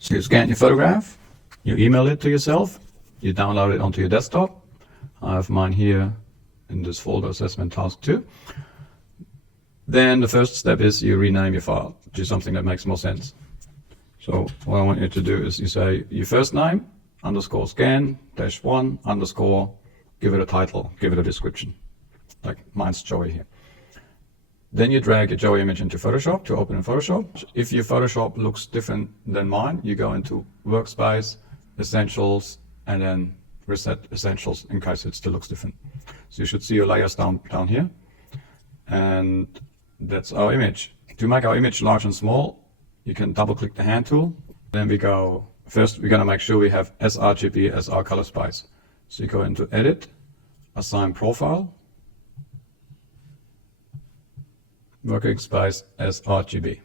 So you scan your photograph, you email it to yourself, you download it onto your desktop. I have mine here in this folder, Assessment Task 2. Then the first step is you rename your file to something that makes more sense. So what I want you to do is you say your first name, underscore scan, -1, underscore, give it a title, give it a description. Like mine's Joey here. Then you drag your Joey image into Photoshop to open in Photoshop. If your Photoshop looks different than mine, you go into Workspace, Essentials, and then Reset Essentials in case it still looks different. So you should see your layers down here. And that's our image. To make our image large and small, you can double click the hand tool. Then we go, first we're going to make sure we have sRGB as our color space. So you go into Edit, Assign Profile, Working Space sRGB.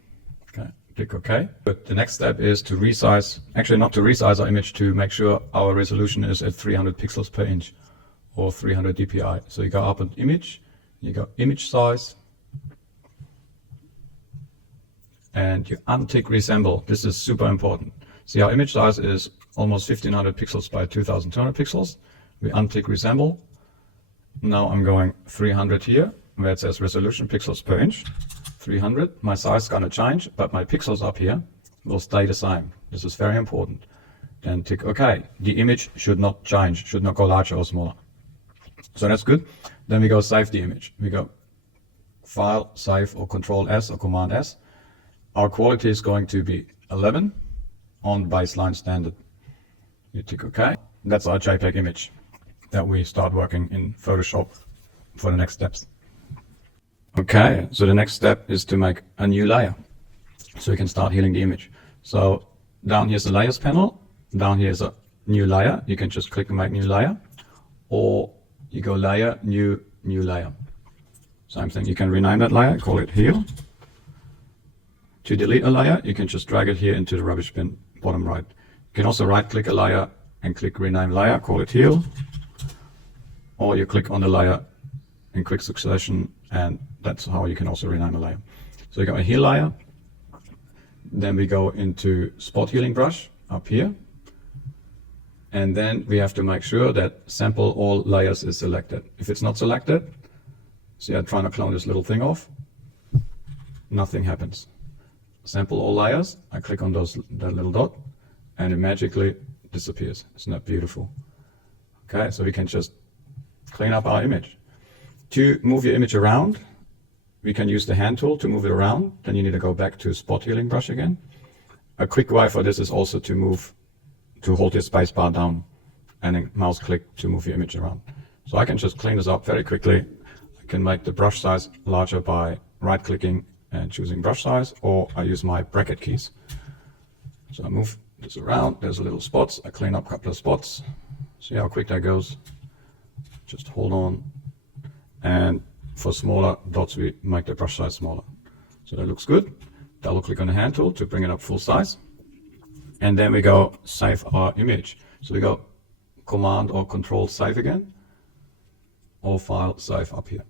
Okay, click OK. But the next step is to resize, actually not to resize our image, to make sure our resolution is at 300 pixels per inch or 300 dpi. So you go up on Image, you go Image Size, and you untick Resemble. This is super important. See, our image size is almost 1500 pixels by 2200 pixels. We untick Resemble. Now I'm going 300 here, where it says resolution pixels per inch, 300. My size is going to change, but my pixels up here will stay the same. This is very important. Then tick OK. The image should not change, should not go larger or smaller. So that's good. Then we go save the image. We go File, Save, or Control S or Command S. Our quality is going to be 11 on baseline standard. You tick OK. That's our JPEG image that we start working in Photoshop for the next steps. Okay, so the next step is to make a new layer. So you can start healing the image. So down here's the layers panel. Down here is a new layer. You can just click and make new layer. Or you go layer, new layer. Same thing, you can rename that layer, call it heal. To delete a layer, you can just drag it here into the rubbish bin, bottom right. You can also right click a layer and click rename layer, call it heal. Or you click on the layer in quick succession, and that's how you can also rename a layer. So you got a heal layer. Then we go into spot healing brush up here. And then we have to make sure that sample all layers is selected. If it's not selected, see, I'm trying to clone this little thing off, nothing happens. Sample all layers, I click on that little dot, and it magically disappears. Isn't that beautiful? Okay, so we can just clean up our image. To move your image around, we can use the hand tool to move it around. Then you need to go back to spot healing brush again. A quick way for this is also to hold your space bar down and then mouse click to move your image around. So I can just clean this up very quickly. I can make the brush size larger by right clicking and choosing brush size, or I use my bracket keys. So I move this around, there's a little spots, I clean up a couple of spots. See how quick that goes? Just hold on. And for smaller dots, we make the brush size smaller. So that looks good. Double click on the hand tool to bring it up full size. And then we go save our image. So we go Command or Control Save again, or File, Save up here.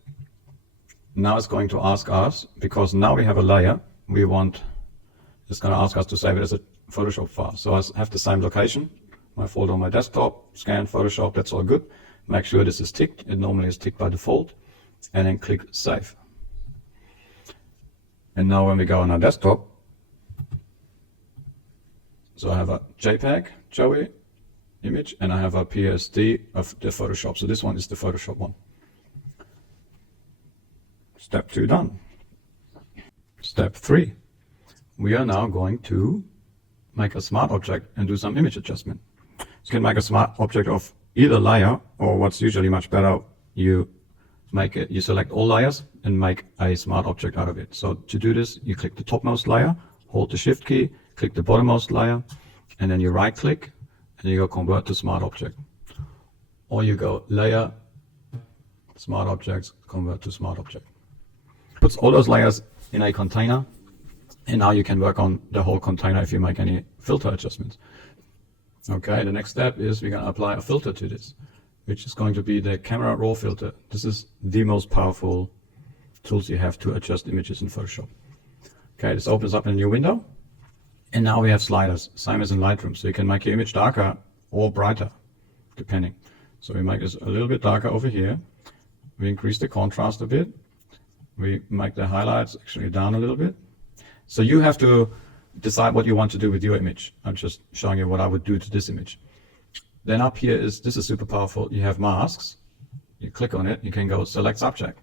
Now it's going to ask us, because now we have a layer, it's going to ask us to save it as a Photoshop file. So I have the same location, my folder on my desktop, scan Photoshop, that's all good. Make sure this is ticked. It normally is ticked by default. And then click Save. And now when we go on our desktop, so I have a JPEG, Joey image, and I have a PSD of the Photoshop. So this one is the Photoshop one. Step 2 done. Step 3. We are now going to make a smart object and do some image adjustment. You can make a smart object of either layer, or what's usually much better, you select all layers and make a smart object out of it. So to do this, you click the topmost layer, hold the Shift key, click the bottommost layer, and then you right click and you go Convert to Smart Object. Or you go Layer, Smart Objects, Convert to Smart Object. Puts all those layers in a container, and now you can work on the whole container if you make any filter adjustments. Okay, the next step is we're going to apply a filter to this, which is going to be the camera raw filter. This is the most powerful tools you have to adjust images in Photoshop. Okay, this opens up a new window. And now we have sliders, same as in Lightroom. So you can make your image darker or brighter, depending. So we make this a little bit darker over here. We increase the contrast a bit. We make the highlights actually down a little bit. So you have to decide what you want to do with your image. I'm just showing you what I would do to this image. Then up here is, this is super powerful. You have masks. You click on it, you can go select subject.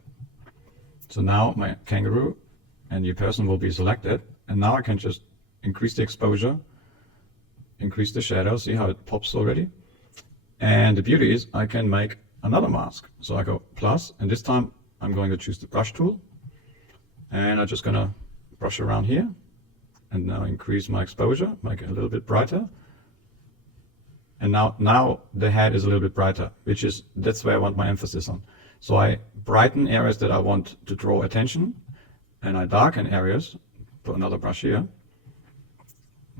So now my kangaroo and your person will be selected. And now I can just increase the exposure, increase the shadow, see how it pops already. And the beauty is I can make another mask. So I go plus, and this time I'm going to choose the brush tool. And I'm just gonna brush around here and now increase my exposure, make it a little bit brighter. And now the head is a little bit brighter, that's where I want my emphasis on. So I brighten areas that I want to draw attention, and I darken areas, put another brush here,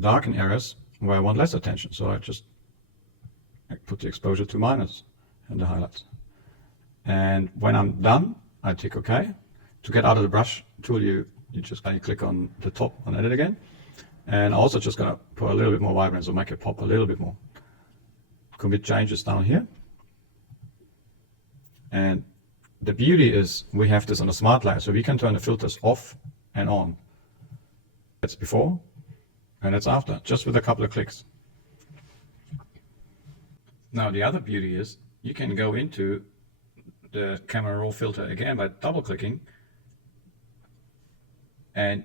darken areas where I want less attention. So I put the exposure to minus and the highlights. And when I'm done, I tick OK. To get out of the brush tool, you just click on the top on edit again. And also just gonna put a little bit more vibrance, so make it pop a little bit more. Commit changes down here. And the beauty is we have this on a smart layer, so we can turn the filters off and on. That's before and that's after, just with a couple of clicks. Now the other beauty is you can go into the camera raw filter again by double clicking, and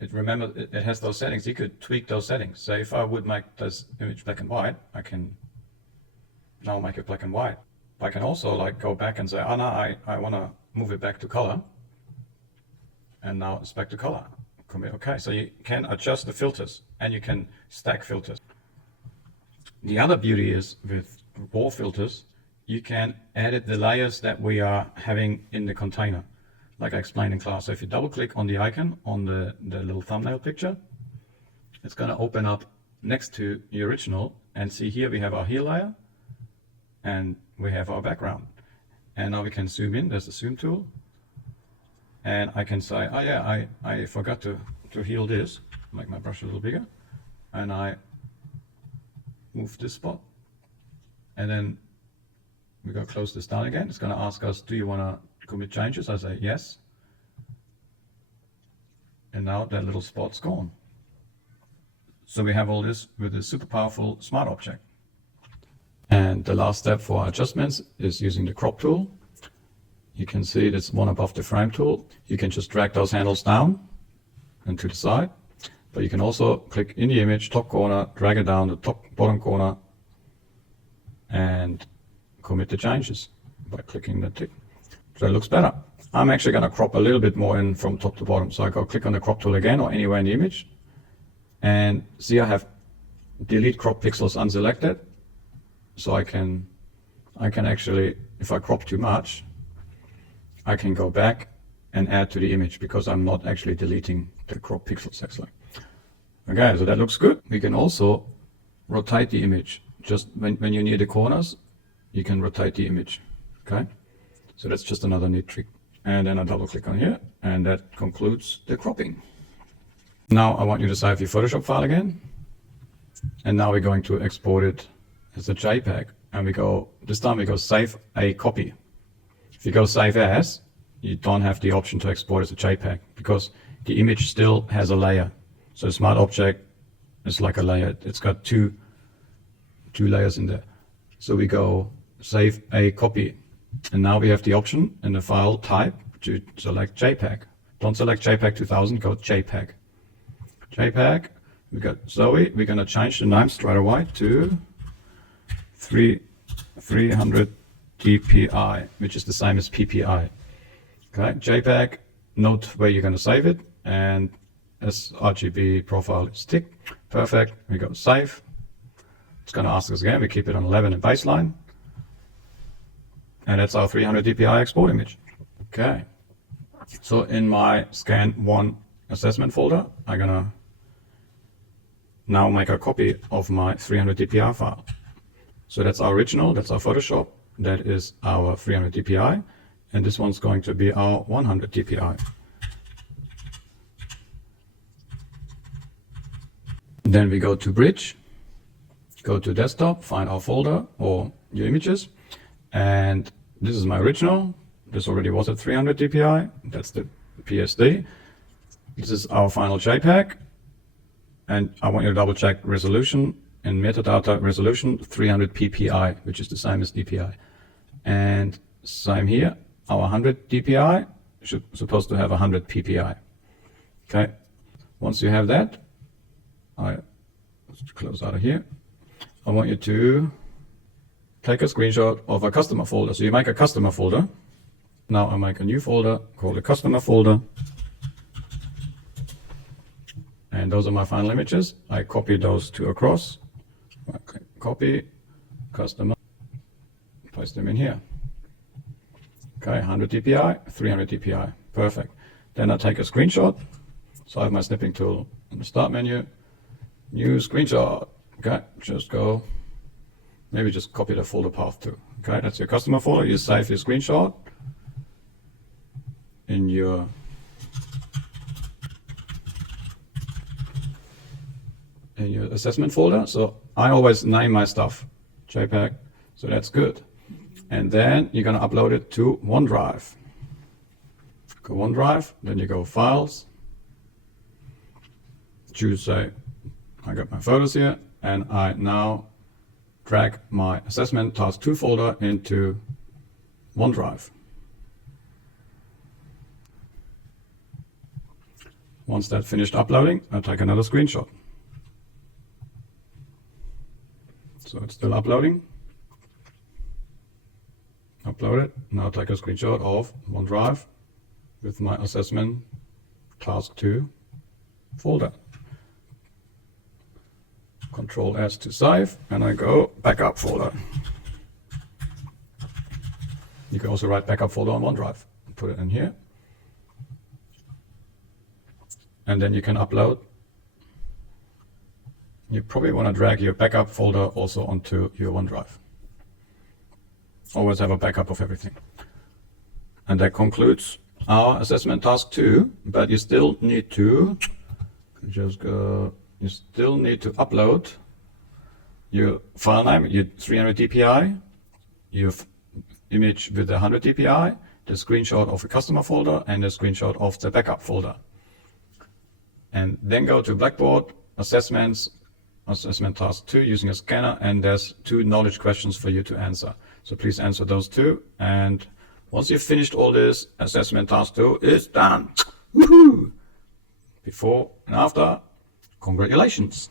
it has those settings. You could tweak those settings. So if I would make this image black and white, I can now make it black and white. I can also like go back and say, oh no, I want to move it back to color. And now it's back to color. Commit OK. So you can adjust the filters and you can stack filters. The other beauty is with raw filters, you can edit the layers that we are having in the container, like I explained in class. So if you double click on the icon on the little thumbnail picture, it's going to open up next to the original, and see here we have our heel layer and we have our background. And now we can zoom in. There's the zoom tool, and I can say, oh yeah, I forgot to heal this, make my brush a little bigger, and I move this spot, and then we go close this down again. It's going to ask us, do you want to commit changes? I say yes, and now that little spot's gone. So we have all this with a super powerful smart object. And the last step for adjustments is using the crop tool. You can see it's one above the frame tool. You can just drag those handles down and to the side, but you can also click in the image, top corner, drag it down the top bottom corner, and commit the changes by clicking the tick. So it looks better. I'm actually going to crop a little bit more in from top to bottom. So I go click on the crop tool again or anywhere in the image, and see I have delete crop pixels unselected. So I can actually, if I crop too much, I can go back and add to the image because I'm not actually deleting the crop pixels actually. Okay, so that looks good. We can also rotate the image. Just when you're near the corners, you can rotate the image. Okay, so that's just another neat trick. And then I double click on here, and that concludes the cropping. Now I want you to save your Photoshop file again. And now we're going to export it as a JPEG. And this time we go save a copy. If you go save as, you don't have the option to export as a JPEG because the image still has a layer. So Smart Object is like a layer. It's got two layers in there. So we go save a copy. And now we have the option in the file type to select JPEG. Don't select JPEG 2000, go JPEG. JPEG, we got Zoe. We're going to change the name straight away to 300 dpi, which is the same as PPI. Okay, JPEG, note where you're going to save it, and sRGB profile is ticked. Perfect. We go save. It's going to ask us again. We keep it on 11 in baseline, and that's our 300 dpi export image. Okay, so in my scan 1 assessment folder, I'm going to now make a copy of my 300 dpi file. So that's our original, that's our Photoshop, that is our 300 dpi, and this one's going to be our 100 dpi. Then we go to Bridge, go to desktop, find our folder or your images. And this is my original. This already was at 300 dpi. That's the PSD. This is our final JPEG. And I want you to double check resolution and metadata resolution 300 ppi, which is the same as dpi. And same here, our 100 dpi supposed to have 100 ppi. Okay. Once you have that, let's close out of here. I want you to take a screenshot of a customer folder. So you make a customer folder. Now I make a new folder called a customer folder. And those are my final images. I copy those two across. Okay. Copy, customer, place them in here. Okay, 100 dpi, 300 dpi. Perfect. Then I take a screenshot. So I have my snipping tool in the start menu. New screenshot. Okay, just go. Maybe just copy the folder path too. Okay, that's your customer folder. You save your screenshot in your assessment folder. So I always name my stuff JPEG, so that's good. And then you're going to upload it to OneDrive. Go OneDrive, then you go Files, choose, say, I got my photos here, and I now drag my assessment task 2 folder into OneDrive. Once that's finished uploading, I take another screenshot. So it's still uploading. Upload it. Now take a screenshot of OneDrive with my assessment task 2 folder. Control S to save, and I go backup folder. You can also write backup folder on OneDrive and put it in here. And then you can upload. You probably want to drag your backup folder also onto your OneDrive. Always have a backup of everything. And that concludes our assessment task 2, but you still need to upload your file name, your 300 dpi, your image with the 100 dpi, the screenshot of the customer folder, and the screenshot of the backup folder. And then go to Blackboard, Assessments, Assessment Task 2 using a scanner, and there's 2 knowledge questions for you to answer. So please answer those 2. And once you've finished all this, Assessment Task 2 is done. Woohoo! Before and after, congratulations.